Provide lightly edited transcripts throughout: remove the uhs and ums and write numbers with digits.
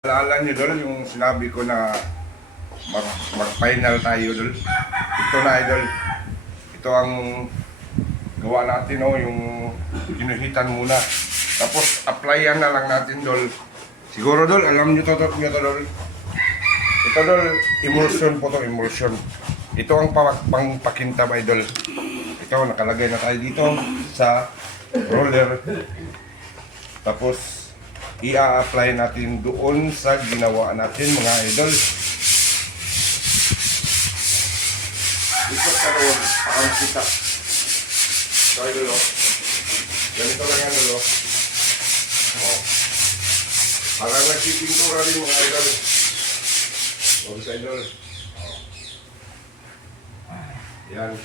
Alala niyo dol, yung sinabi ko na mag-final tayo dol. Ito na idol. Ito ang gawa natin yung ginuhitan muna. Tapos applyan na lang natin dol. Siguro dol, alam niyo to dol. Ito dol, emulsion po to, emulsion. Ito ang pangpakintab idol. Ito nakalagay na tayo dito sa roller. Tapos i-apply natin doon sa ginawa natin mga idol. Ikot ka doon, pakang kita. So idol ganito lang yan idol para nagpipintura rin mga idol. Sa idol. Yan.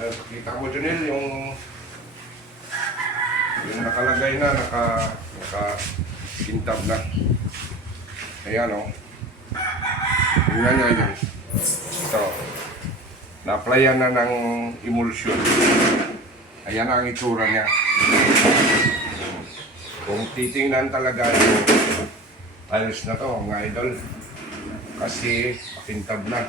Yan, kita mo dyan yung nakalagay na, naka-kintab na. Ayan tingnan nyo yun. Ito. Na-applyan na ng emulsion. Ayan ang itsura niya. Kung titingnan talaga yung tiles na to mga idol. Kasi kintab na.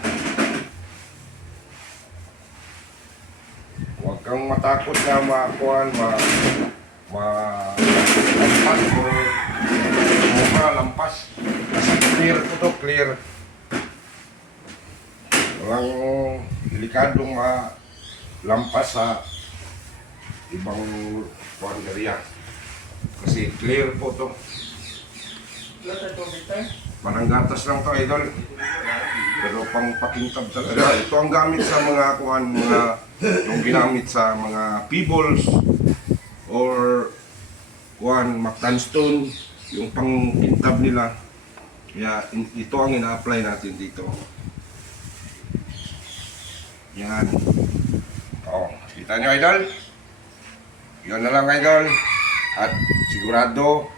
Huwag kang matakot na makuhan, lampas o mukha lampas kasi clear po to, clear. Walang delikadong malampas sa ibang area kasi clear po to. Mananggatas lang to idol, pero pang pakintab talaga. Ito ang gamit sa mga yung ginamit sa mga pebbles or mactan stone, yung pang-kintab nila. Kaya ito ang ina-apply natin dito. Yan. Kita nyo idol? Yun na lang idol. At sigurado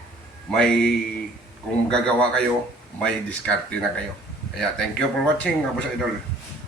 kung gagawa kayo, may diskarte na kayo. Kaya thank you for watching mga boss idol.